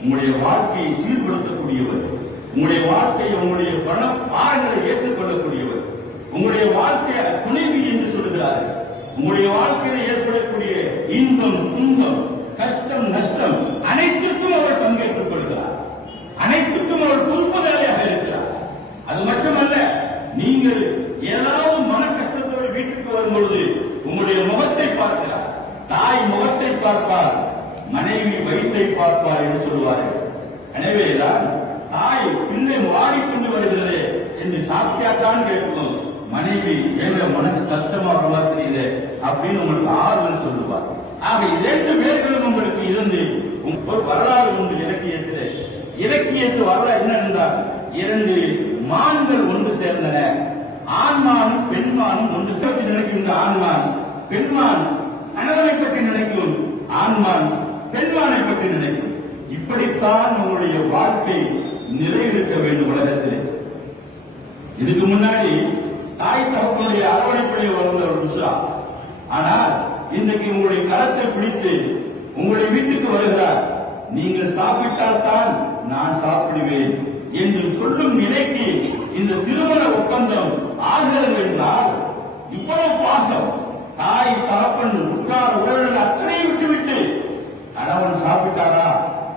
உங்களுடைய வாழ்க்கையை சீர்படுத்தக்கூடியவர், உங்களுடைய வாழ்க்கையை உங்களுடைய பண பாரங்களை ஏற்றுக்கொள்ளக்கூடியவர், உங்களுடைய வாழ்க்கையை துணைவி என்று சொல்கிறார். உங்களுடைய வாழ்க்கையில் ஏற்படக்கூடிய இன்பம் துன்பம் கஷ்டம் நஷ்டம் அனைத்திற்கும் அவர் பங்கேற்றுக் கொள்கிறார். அனைத்துக்கும் அவர் பொறுப்புதாரியாக இருக்கிறார். அது மட்டுமல்ல, நீங்கள் ஏதாவது மன கஷ்டத்தோடு வீட்டுக்கு வரும் பொழுது உங்களுடைய முகத்தை பார்க்கிறார். தாய் முகத்தை பார்ப்பார், மனைவி வயிற்றை பார்ப்பார் என்று சொல்லுவார்கள். எனவேதான் தாய் பிள்ளை வாடிக்கொண்டு வருகிறது என்று சாப்பிட்டாத்தான் கேட்கும். மனைவி எங்க மனசு கஷ்டமாக தெரியுது அப்படின்னு உங்களுக்கு ஆறுதல் சொல்லுவார். ஆக இரண்டு பேர்களும் உங்களுக்கு இருந்து ஒரு வரலாறு உண்டு இலக்கியத்தில். இலக்கியத்தில் வரலாறு என்ன என்றால், இரண்டு மான்கள் ஒன்று சேர்ந்தன. ஆண்மானும் பெண்மானும் ஒன்று சேர்த்து நினைக்கின்ற ஆண்மான் பெண்மான் கணவனை பற்றி நினைக்கும், ஆண்மான் பெண்மானை பற்றி நினைக்கும். இப்படித்தான் உங்களுடைய வாழ்க்கை நிறைவேற்ற வேண்டும் உலகத்தில். இதுக்கு முன்னாடி தாய் தகப்பனுடைய அரவணைப்படைய வந்த ஒரு விஷயம். ஆனால் இன்றைக்கு உங்களுடைய கரத்தை பிடித்து உங்களுடைய வீட்டுக்கு வருகிறார். நீங்கள் சாப்பிட்டால் தான் நான் சாப்பிடுவேன் என்று சொல்லும் நிலைக்கு இந்த திருமண ஒப்பந்தம் ஆகிறது என்றால் இவ்வளவு பாசம். தாய் தகப்பன் உட்கார் உறவினர் அத்தனை விட்டுவிட்டு கணவன் சாப்பிட்டாரா,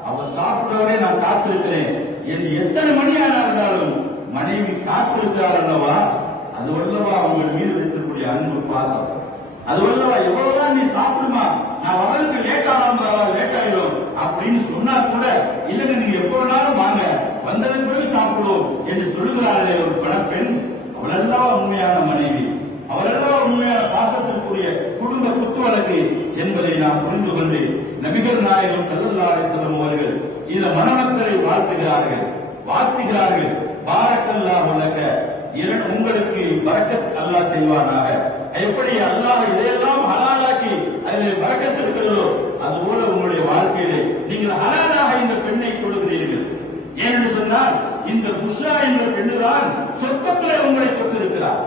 அவர் சாப்பிட்டவரே நான் காத்திருக்கிறேன் என்று எத்தனை மணியாக இருந்தாலும் மனைவி காத்திருக்கிறார் அல்லவா, அது வல்லவா உங்கள் மீது இருக்கக்கூடிய அன்பு பாசம். அது வல்லவா எவ்வளவுதான் நீ சாப்பிடுமா, நான் அவருக்கு லேட் ஆகிடும் அப்படின்னு சொன்னா கூட இல்லைங்க நீங்க எப்போனாலும் வாங்க, வந்ததன் பிறகு சாப்பிடுவோம் என்று சொல்லுகிறார்களே ஒரு பணப்பெண், அவளெல்லாம் உண்மையான மனைவி, அவளெல்லாம் உண்மையான பாசத்திற்குரிய குடும்ப குத்துவழக்கு என்பதை நாம் புரிந்து கொண்டு நபிகள் நாயகம் ஸல்லல்லாஹு அலைஹி வஸல்லம் அவர்கள் இந்த மணமக்களை வாழ்த்துகிறார்கள். பாரக்கல்லாஹு லக, உங்களுக்கு பரக்கத் அல்லாஹ் செய்வானாக. எப்படி அல்லாஹ் இதையெல்லாம் ஹலாலாக்கி அதில் பரக்கத் இருக்கிறதோ அதுபோல உங்களுடைய வாழ்க்கையிலே நீங்கள் ஹலாலாக இந்த பெண்ணை கொடுக்கிறீர்கள். ஏனென்று சொன்னால் இந்த புஷ்ரா என்ற பெண்ணுதான் சொர்க்கத்திலே உங்களை தொட்டிருக்கிறார்.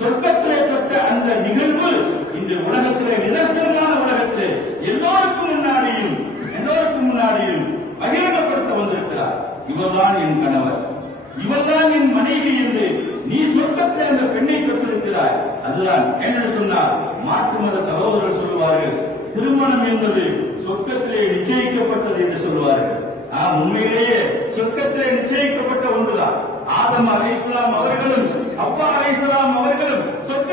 சொர்க்கத்திலே தொட்ட அந்த நிகழ்வு இந்த உலகத்திலே நிதர்சனமான உலகத்திலே எல்லோருக்கும் முன்னாடியும் பகிரங்கப்படுத்த வந்திருக்கிறார். இவர்தான் என் கணவர், இவர்தான் என் மனைவி என்று நீ சொர்க்கத்தில் அந்த பெண்ணை பெற்றிருக்கிறாய். அதுதான் என்று சொன்னார். மாற்று மத சகோதரர்கள் சொல்லுவார்கள், திருமணம் என்பது சொர்க்கத்திலே நிச்சயிக்கப்பட்டது என்று சொல்லுவார்கள். உண்மையிலேயே சொர்க்கத்திலே நிச்சயிக்கப்பட்ட ஒன்றுதான். ஆதம் அலைஹிஸ்ஸலாம் அவர்களும் அவ்வா அலைஹிஸ்ஸலாம் அவர்களும் சொர்க்க